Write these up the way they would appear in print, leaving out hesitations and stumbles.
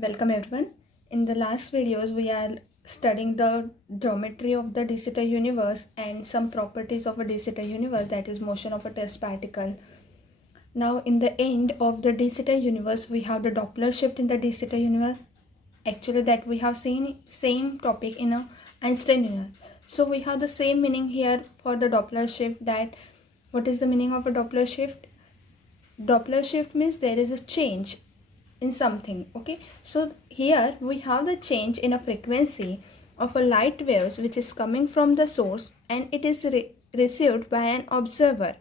Welcome everyone. In the last videos we are studying the geometry of the de Sitter universe and some properties of a de Sitter universe, that is motion of a test particle. Now in the end of the de Sitter universe we have the Doppler shift in the de Sitter universe. Actually that we have seen same topic in a Einstein universe. So we have the same meaning here for the Doppler shift. That what is the meaning of a Doppler shift? Doppler shift means there is a change in something. Okay, so here we have the change in a frequency of a light waves which is coming from the source and it is received by an observer.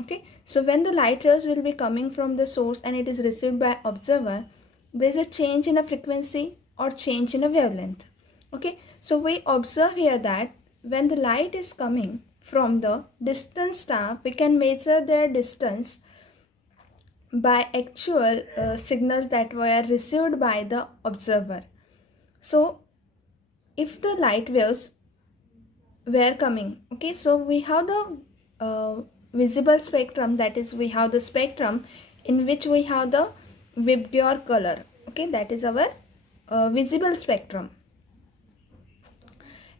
Okay, so when the light waves will be coming from the source and it is received by observer, there is a change in a frequency or change in a wavelength. Okay, so we observe here that when the light is coming from the distant star, we can measure their distance by actual signals that were received by the observer. So if the light waves were coming, okay, so we have the visible spectrum, that is we have the spectrum in which we have the Vibgyor color. Okay, that is our visible spectrum.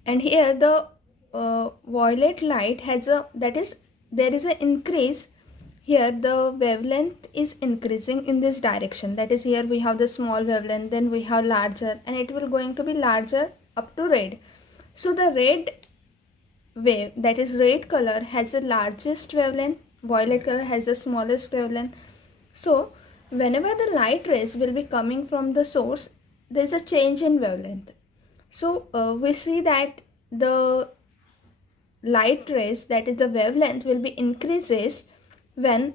And here the violet light has a, that is there is an increase. Here the wavelength is increasing in this direction, that is here we have the small wavelength, then we have larger, and it will going to be larger up to red. So the red wave, that is red color, has the largest wavelength, violet color has the smallest wavelength. So whenever the light rays will be coming from the source, there is a change in wavelength. So we see that the light rays, that is the wavelength, will be increases when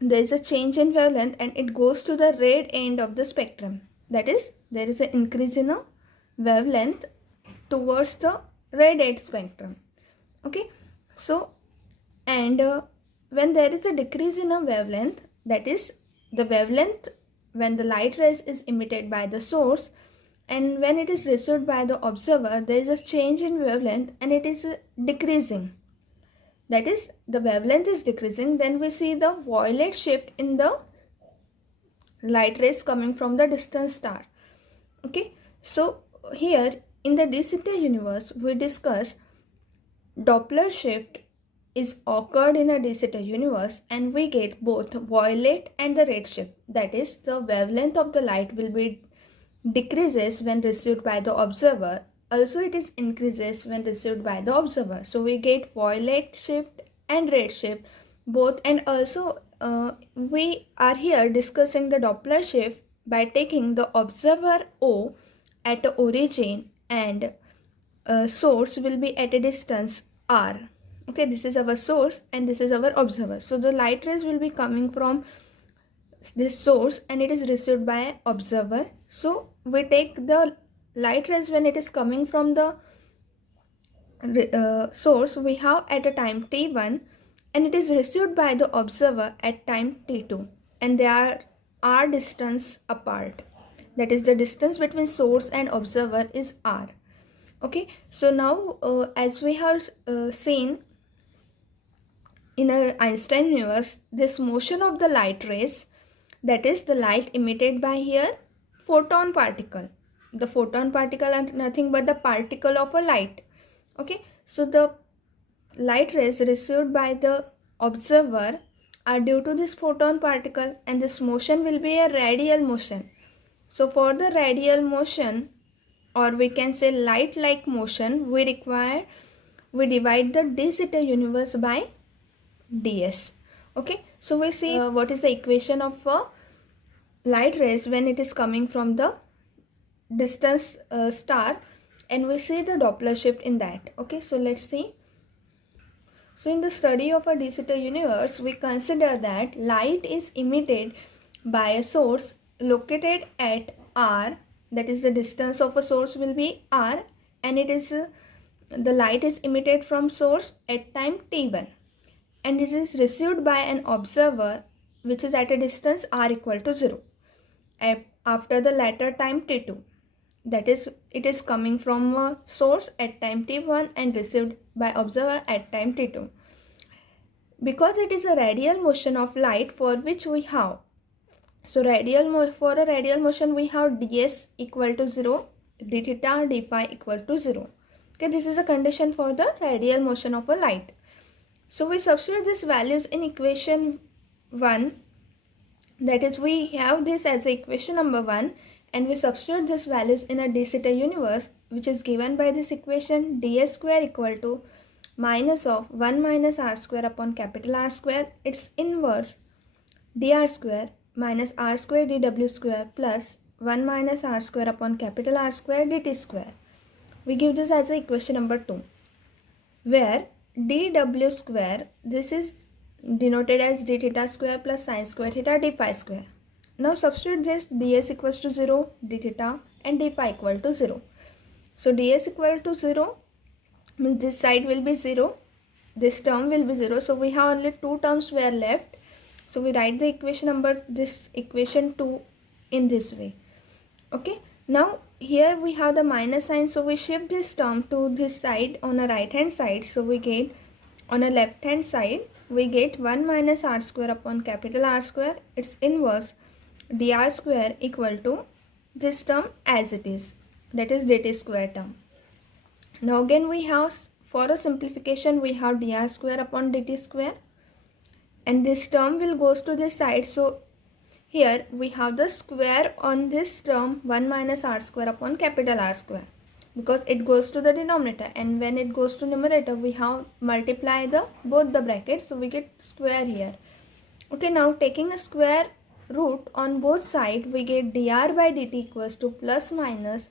there is a change in wavelength and it goes to the red end of the spectrum. That is, there is an increase in a wavelength towards the red end spectrum. Okay, so and when there is a decrease in a wavelength, that is the wavelength when the light rays is emitted by the source and when it is received by the observer, there is a change in wavelength and it is decreasing. That is, the wavelength is decreasing, then we see the violet shift in the light rays coming from the distant star. Okay, so here in the de Sitter universe we discuss Doppler shift is occurred in a de Sitter universe and we get both violet and the red shift. That is, the wavelength of the light will be decreases when received by the observer. Also it is increases when received by the observer. So we get violet shift and red shift both. And also we are here discussing the Doppler shift by taking the observer O at the origin and source will be at a distance r. Okay, this is our source and this is our observer. So the light rays will be coming from this source and it is received by observer. So we take the light rays when it is coming from the source we have at a time t1 and it is received by the observer at time t2, and they are r distance apart. That is, the distance between source and observer is r. Okay, so now as we have seen in a Einstein universe, this motion of the light rays, that is the light emitted by here photon particle. The photon particle are nothing but the particle of a light. Okay, so the light rays received by the observer are due to this photon particle and this motion will be a radial motion. So for the radial motion, or we can say light like motion, we divide the de Sitter universe by ds. Okay, so we see what is the equation of light rays when it is coming from the distance star, and we see the Doppler shift in that. Okay, so let's see. So in the study of a de Sitter universe, we consider that light is emitted by a source located at r, that is the distance of a source will be r, and it is the light is emitted from source at time t1 and this is received by an observer which is at a distance r equal to 0 after the latter time t2. That is, it is coming from a source at time t1 and received by observer at time t2. Because it is a radial motion of light for which we have So for a radial motion we have ds equal to 0, d theta d phi equal to 0. Okay, this is a condition for the radial motion of a light. So we substitute these values in equation 1, that is we have this as equation number 1, and we substitute these values in a d theta universe, which is given by this equation ds square equal to minus of 1 minus r square upon capital R square, its inverse dr square minus r square dw square plus 1 minus r square upon capital R square dt square. We give this as equation number 2, where dw square, this is denoted as d theta square plus sine square theta d phi square. Now substitute this ds equals to 0, d theta and d phi equal to 0. So ds equal to 0 means this side will be 0, this term will be 0. So we have only two terms were left. So we write the this equation 2 in this way. Okay. Now here we have the minus sign, so we shift this term to this side on the right hand side. So we get on the left hand side we get 1 minus r square upon capital R square, its inverse dr square equal to this term as it is, that is dt square term. Now again we have, for a simplification, we have dr square upon dt square, and this term will goes to this side. So here we have the square on this term 1 minus r square upon capital R square, because it goes to the denominator, and when it goes to numerator we have multiply both the brackets, so we get square here. Okay, now taking a square root on both sides, we get dr by dt equals to plus minus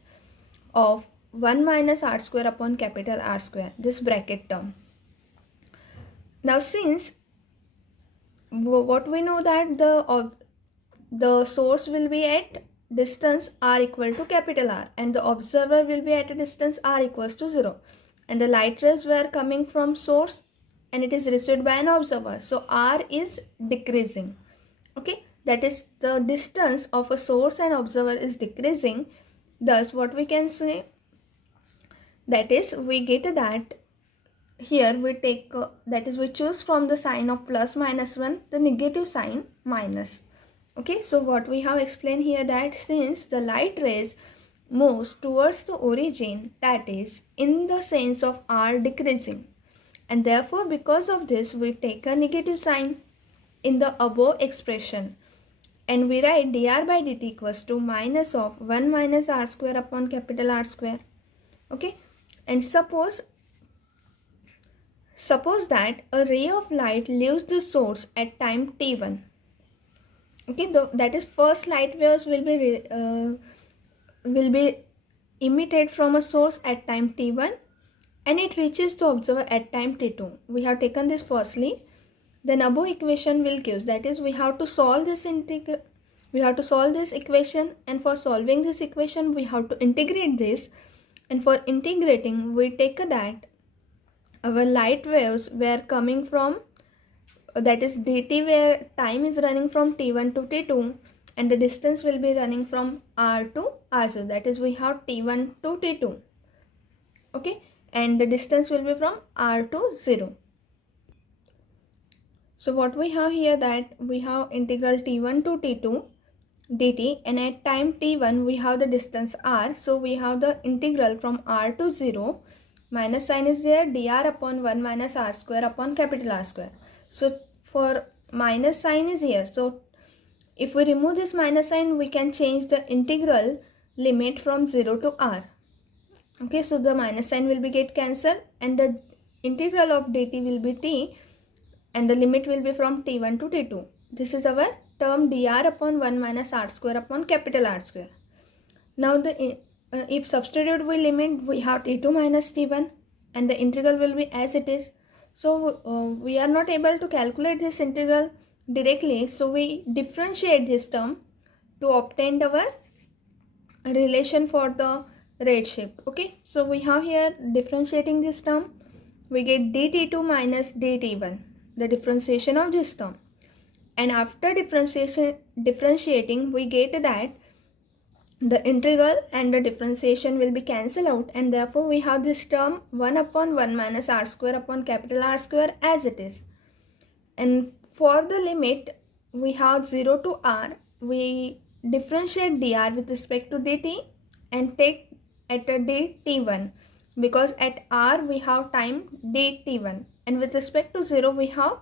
of 1 minus r square upon capital R square, this bracket term. Now since what we know that the source will be at distance r equal to capital R, and the observer will be at a distance r equals to 0, and the light rays were coming from source and it is received by an observer, so r is decreasing. Okay, that is the distance of a source and observer is decreasing. Thus what we can say, that is we get that here we take that is we choose from the sign of plus minus 1 the negative sign minus. Okay, so what we have explained here, that since the light rays moves towards the origin, that is in the sense of r decreasing, and therefore because of this we take a negative sign in the above expression, and we write dr by dt equals to minus of 1 minus r square upon capital R square. Okay, and suppose that a ray of light leaves the source at time t1. Okay, that is first light waves will be emitted from a source at time t1, and it reaches the observer at time t2. We have taken this firstly. Then above equation will give, that is we have to solve this equation, and for solving this equation we have to integrate this, and for integrating we take that our light waves were coming from, that is dt, where time is running from t1 to t2 and the distance will be running from r to r0, that is we have t1 to t2. Okay, and the distance will be from r to 0. So what we have here, that we have integral t1 to t2 dt, and at time t1 we have the distance r, so we have the integral from r to 0, minus sign is there, dr upon 1 minus r square upon capital R square. So for minus sign is here, so if we remove this minus sign we can change the integral limit from 0 to r. Okay, so the minus sign will be get cancelled, and the integral of dt will be t, and the limit will be from t1 to t2. This is our term dr upon 1 minus r square upon capital R square. Now if substitute we limit, we have t2 minus t1, and the integral will be as it is. So we are not able to calculate this integral directly, so we differentiate this term to obtain our relation for the redshift. Okay, so we have here differentiating this term, we get dt2 minus dt1, the differentiation of this term, and after differentiating we get that the integral and the differentiation will be cancelled out, and therefore we have this term 1 upon 1 minus r square upon capital R square as it is. And for the limit we have 0 to r, we differentiate dr with respect to dt and take at a dt1, because at r we have time dt1 and with respect to 0 we have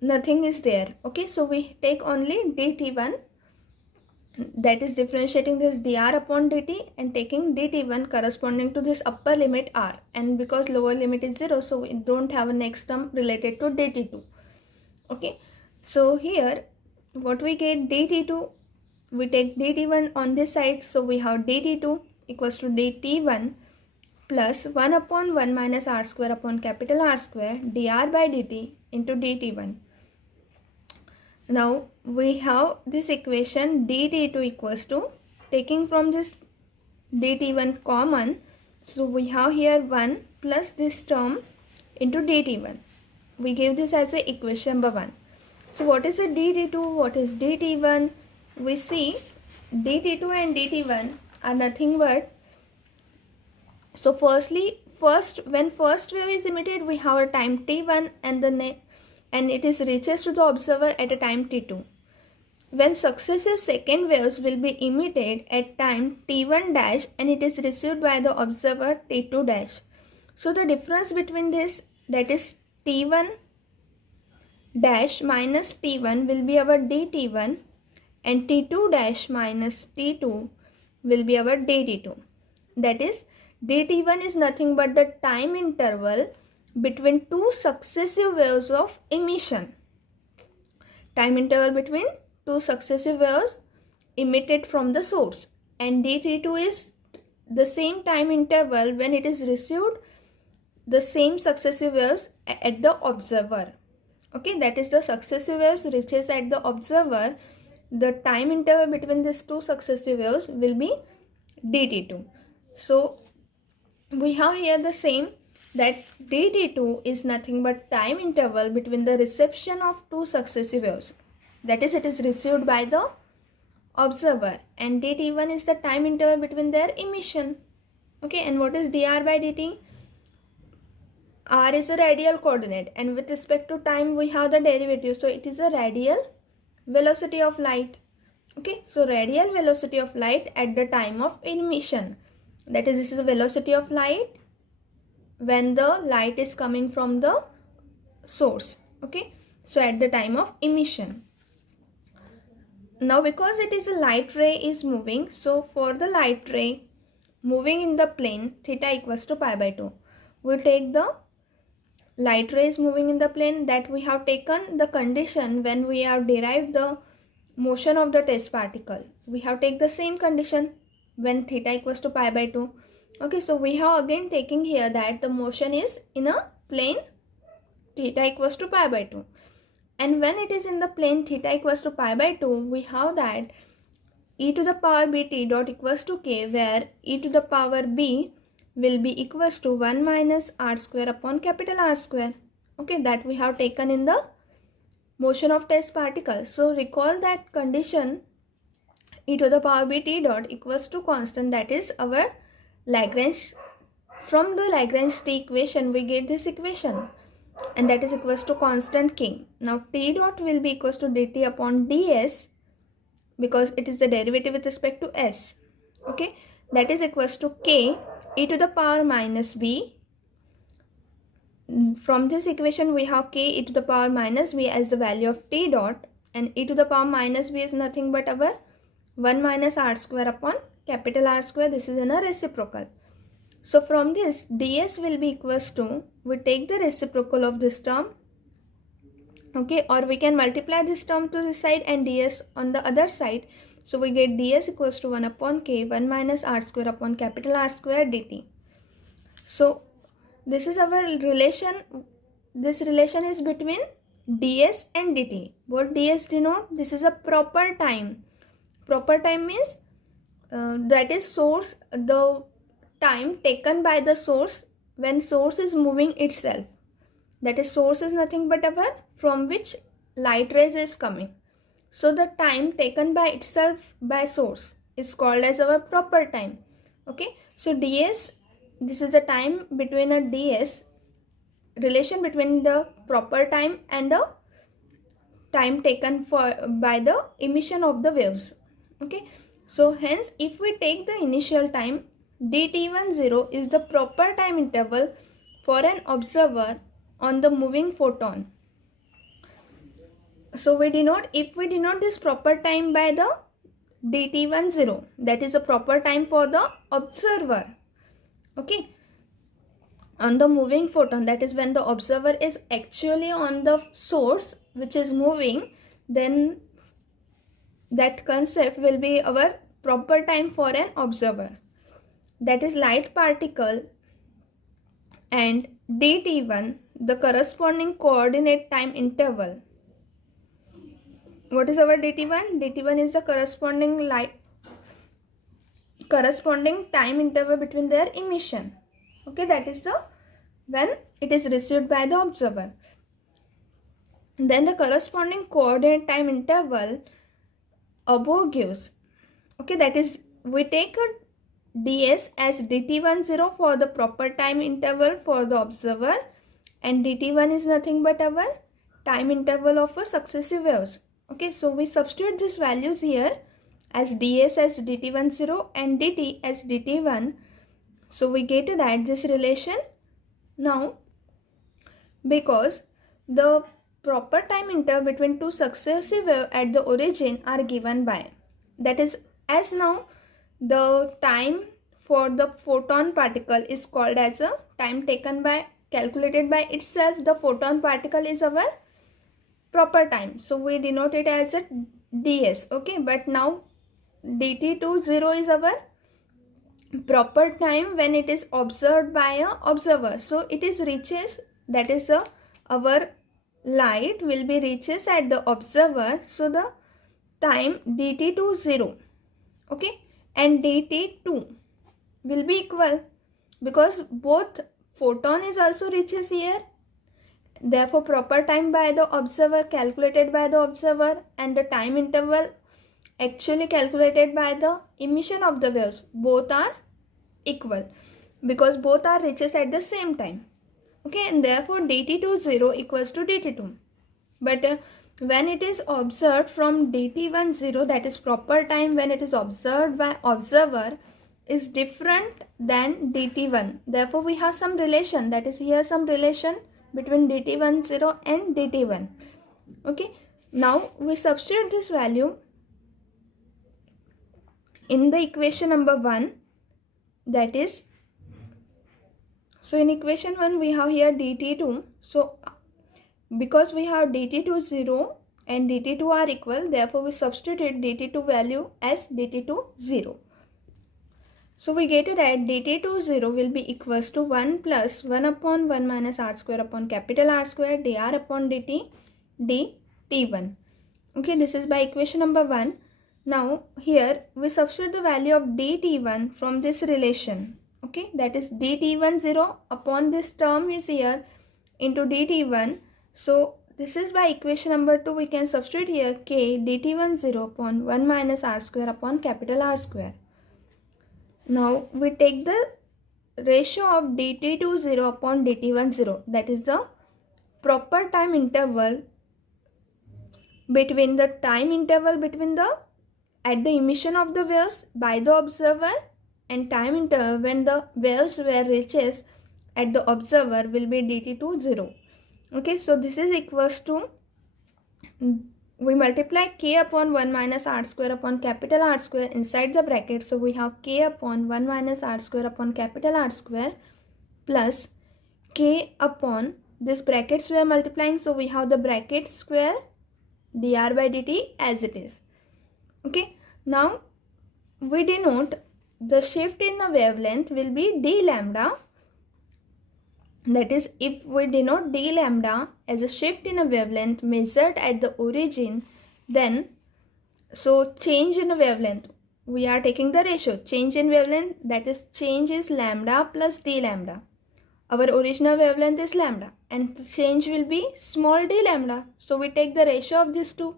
nothing is there. Okay, so we take only dt1, that is differentiating this dr upon dt and taking dt1 corresponding to this upper limit r, and because lower limit is 0, so we don't have a next term related to dt2. Okay, so here what we get dt2, we take dt1 on this side, so we have dt2 equals to dt1 plus 1 upon 1 minus r square upon capital R square dr by dt into dt1. Now we have this equation dt2 equals to, taking from this dt1 common, so we have here 1 plus this term into dt1. We give this as a equation number 1. So what is a dt2, what is dt1? We see dt2 and dt1 are nothing but, so when first wave is emitted, we have a time t1 and it is reaches to the observer at a time t2. When successive second waves will be emitted at time t1 dash and it is received by the observer t2 dash. So the difference between this, that is t1 dash minus t1, will be our dt1 and t2 dash minus t2 will be our dt2. That is, dt1 is nothing but the time interval between two successive waves of emission. Time interval between two successive waves emitted from the source, and dt2 is the same time interval when it is received the same successive waves at the observer. Okay, that is the successive waves reaches at the observer, the time interval between these two successive waves will be dt2. So we have here the same, that dt2 is nothing but time interval between the reception of two successive waves, that is, it is received by the observer, and dt1 is the time interval between their emission. Okay, and what is dr by dt? R is a radial coordinate, and with respect to time we have the derivative, so it is a radial velocity of light. Okay, so radial velocity of light at the time of emission, that is, this is the velocity of light when the light is coming from the source. Okay, so at the time of emission. Now because it is a light ray is moving, so for the light ray moving in the plane theta equals to pi by 2, we take the light ray is moving in the plane, that we have taken the condition when we have derived the motion of the test particle. We have take the same condition when theta equals to pi by 2. Okay, so we have again taking here that the motion is in a plane theta equals to pi by 2, and when it is in the plane theta equals to pi by 2, we have that e to the power bt dot equals to k, where e to the power b will be equals to 1 minus r square upon capital R square. Okay, that we have taken in the motion of test particle. So recall that condition, e to the power bt dot equals to constant, that is our Lagrange. From the Lagrange t equation we get this equation, and that is equals to constant k. Now t dot will be equals to dt upon ds, because it is the derivative with respect to s. Okay, that is equals to k e to the power minus b. From this equation we have k e to the power minus b as the value of t dot, and e to the power minus b is nothing but our 1 minus r square upon capital R square. This is in a reciprocal. So from this ds will be equals to, we take the reciprocal of this term, okay, or we can multiply this term to this side and ds on the other side. So we get ds equals to 1 upon k 1 minus r square upon capital R square dt. So this is our relation. This relation is between ds and dt. What ds denote? This is a proper time. Proper time means that is source, the time taken by the source when source is moving itself. That is, source is nothing but our from which light rays is coming. So the time taken by itself by source is called as our proper time. Okay, so ds, this is the time between a ds, relation between the proper time and the time taken by the emission of the waves. Okay, so hence if we take the initial time, dt10 is the proper time interval for an observer on the moving photon. So if we denote this proper time by the dt10, that is a proper time for the observer. Okay, on the moving photon, that is when the observer is actually on the source which is moving, then that concept will be our proper time for an observer, that is light particle, and dt1 the corresponding coordinate time interval. What is our dt1? dt1 is the corresponding time interval between their emission. Okay, that is the when it is received by the observer. Then the corresponding coordinate time interval above gives, okay, that is we take a ds as dt10 for the proper time interval for the observer, and dt1 is nothing but our time interval of a successive waves. Okay, so we substitute these values here as ds as dt10 and dt as dt1. So we get that this relation now, because the proper time interval between two successive waves at the origin are given by, that is, as now the time for the photon particle is called as a time taken by calculated by itself, the photon particle is our proper time, so we denote it as a ds. Okay, but now dt20 is our proper time when it is observed by a observer, so it is reaches, that is our light will be reaches at the observer, so the time dt20, okay, and dt2 will be equal because both photon is also reaches here, therefore proper time by the observer calculated by the observer and the time interval actually calculated by the emission of the waves, both are equal because both are reaches at the same time. Okay, and therefore dt20 equals to dt2. But when it is observed from dt10, that is proper time when it is observed by observer, is different than dt1. Therefore we have some relation, that is here some relation between dt10 and dt1. Okay, now we substitute this value in the equation number 1, that is, so in equation 1 we have here dt2, so because we have dt20 and dt2 are equal, therefore we substitute dt2 value as dt20. So we get it that dt20 will be equals to 1 plus 1 upon 1 minus r square upon capital R square dr upon dt dt1. Okay, this is by equation number 1. Now here we substitute the value of dt1 from this relation. Okay, that is dt10 upon this term is here into dt1. So this is by equation number 2. We can substitute here k dt10 upon 1 minus r square upon capital R square. Now we take the ratio of dt20 upon dt10, that is the proper time interval between the at the emission of the waves by the observer and time interval when the waves were reaches at the observer will be dt20. Okay, so this is equals to, we multiply k upon 1 minus r square upon capital R square inside the bracket, so we have k upon 1 minus r square upon capital R square plus k upon this brackets we are multiplying, so we have the bracket square dr by dt as it is. Okay, now we denote the shift in the wavelength will be d lambda, that is, if we denote d lambda as a shift in a wavelength measured at the origin, then so change in a wavelength, we are taking the ratio change in wavelength, that is change is lambda plus d lambda. Our original wavelength is lambda and the change will be small d lambda, so we take the ratio of these two.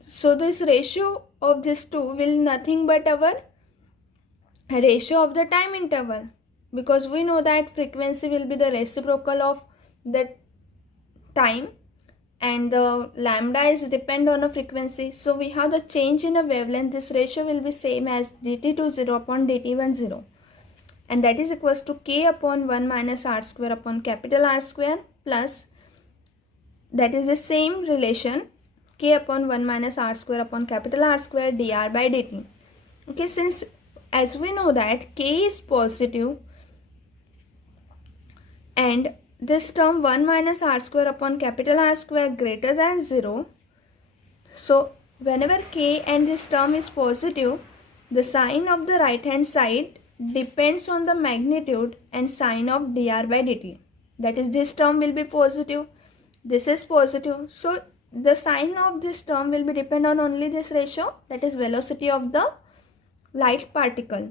So this ratio of these two will nothing but our ratio of the time interval, because we know that frequency will be the reciprocal of the time and the lambda is depend on a frequency. So we have the change in a wavelength. This ratio will be same as dt2 0 upon dt1 0, and that is equals to k upon 1 minus r square upon capital R square, plus that is the same relation, k upon 1 minus r square upon capital R square dr by dt. Okay, since as we know that k is positive and this term 1 minus r square upon capital R square greater than 0, so whenever k and this term is positive, the sign of the right hand side depends on the magnitude and sign of dr by dt. That is, this term will be positive, this is positive, so the sign of this term will be depend on only this ratio, that is velocity of the light particle.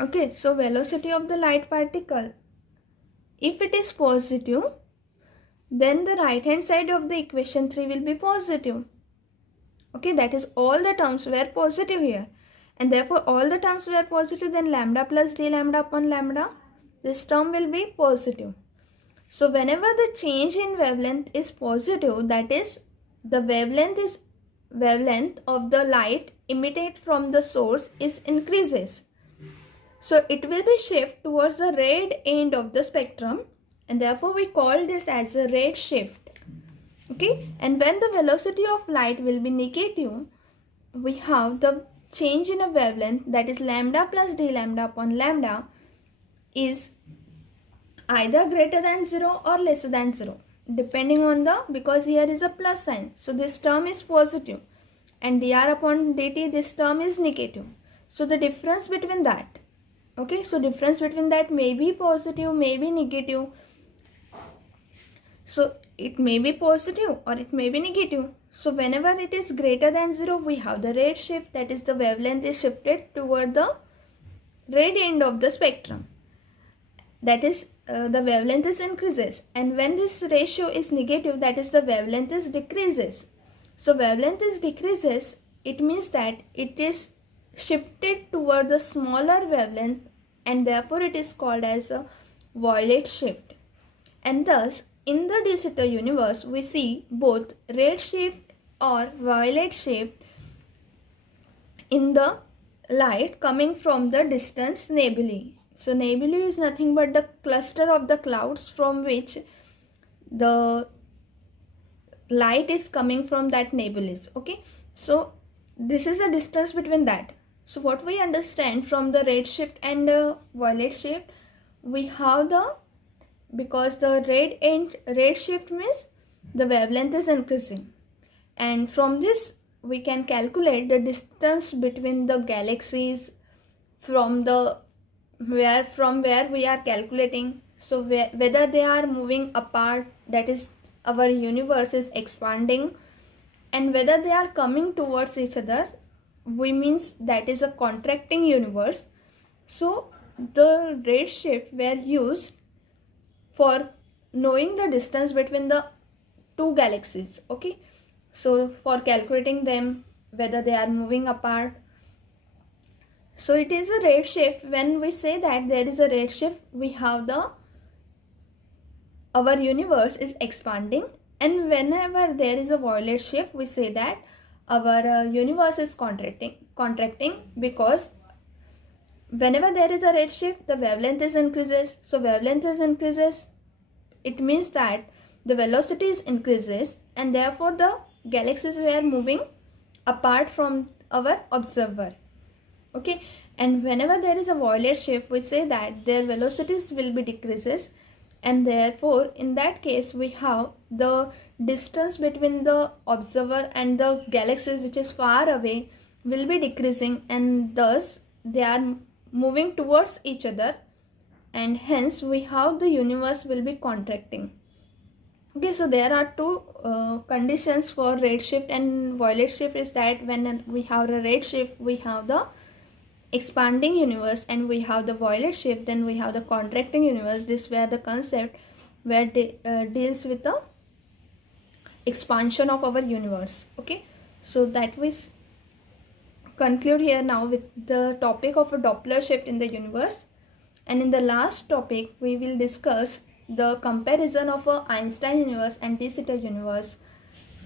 Okay, so velocity of the light particle, if it is positive, then the right hand side of the equation 3 will be positive. Okay, that is, all the terms were positive here, and therefore all the terms were positive, then lambda plus d lambda upon lambda, this term will be positive. So whenever the change in wavelength is positive, that is, the wavelength of the light emitted from the source is increases. So it will be shift towards the red end of the spectrum, and therefore we call this as a red shift. Okay, and when the velocity of light will be negative, we have the change in a wavelength, that is lambda plus d lambda upon lambda is either greater than 0 or lesser than 0, depending on the, because here is a plus sign, so this term is positive, and dr upon dt, this term is negative. So the difference between that, okay, so difference between that may be positive, may be negative. So it may be positive or it may be negative. So whenever it is greater than 0, we have the red shift, that is, the wavelength is shifted toward the red end of the spectrum, that is, the wavelength is increases, and when this ratio is negative, that is, the wavelength is decreases. So wavelength is decreases, it means that it is shifted toward the smaller wavelength, and therefore it is called as a violet shift. And thus in the de Sitter universe we see both red shift or violet shift in the light coming from the distant nebulae. So nebulae is nothing but the cluster of the clouds from which the light is coming from that nebulae. Okay, so this is the distance between that. So what we understand from the red shift and violet shift, we have the, because the red shift means the wavelength is increasing, and from this we can calculate the distance between the galaxies from where we are calculating. So whether they are moving apart, that is, our universe is expanding, and whether they are coming towards each other, we means that is a contracting universe. So the red shift were used for knowing the distance between the two galaxies. Okay, so for calculating them, whether they are moving apart. So it is a red shift. When we say that there is a red shift, we have our universe is expanding, and whenever there is a violet shift, we say that our universe is contracting, because whenever there is a red shift, the wavelength is increases. So wavelength is increases, it means that the velocity is increases, and therefore the galaxies were moving apart from our observer. Okay, and whenever there is a violet shift, we say that their velocities will be decreases, and therefore in that case we have the distance between the observer and the galaxies which is far away will be decreasing, and thus they are moving towards each other, and hence we have the universe will be contracting. Okay, so there are two conditions for red shift and violet shift, is that when we have a red shift, we have the expanding universe, and we have the violet shift, then we have the contracting universe. This where the concept where deals with the expansion of our universe. Okay, so that we conclude here now with the topic of a Doppler shift in the universe, and in the last topic we will discuss the comparison of a Einstein universe and de Sitter universe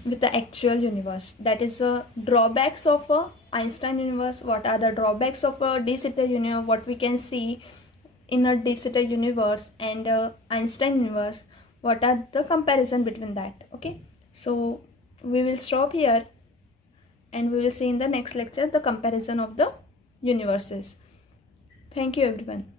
with the actual universe. That is the drawbacks of a Einstein universe. What are the drawbacks of a de Sitter universe? What we can see in a de Sitter universe and Einstein universe. What are the comparison between that? Okay, so we will stop here and we will see in the next lecture the comparison of the universes. Thank you everyone.